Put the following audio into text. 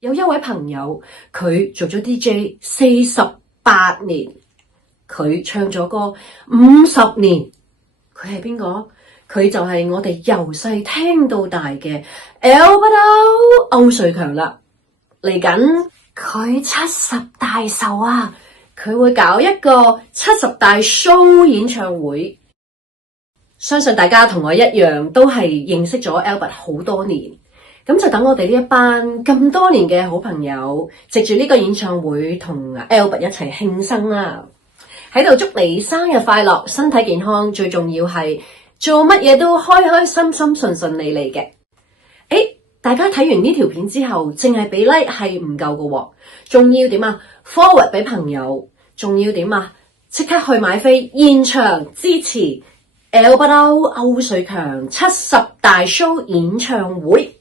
有一位朋友，佢做咗 DJ 48年，佢唱咗歌50年，佢係邊個？佢就係我哋由細聽到大嘅 Albert 歐瑞強啦。嚟緊佢70大壽啊，佢會搞一個70大 show 演唱會。相信大家同我一樣都係認識咗 Albert 好多年。咁就等我哋呢一班咁多年嘅好朋友，藉住呢個演唱會同 Albert 一齊慶生啦！喺度祝你生日快樂，身體健康，最重要係做乜嘢都開開心心、順順利利嘅。大家睇完呢條片之後，淨係俾 like 係唔夠嘅喎，仲要點啊 ？forward 俾朋友，仲要點啊？即刻去買飛現場支持 Albert 歐瑞強70大 show 演唱會。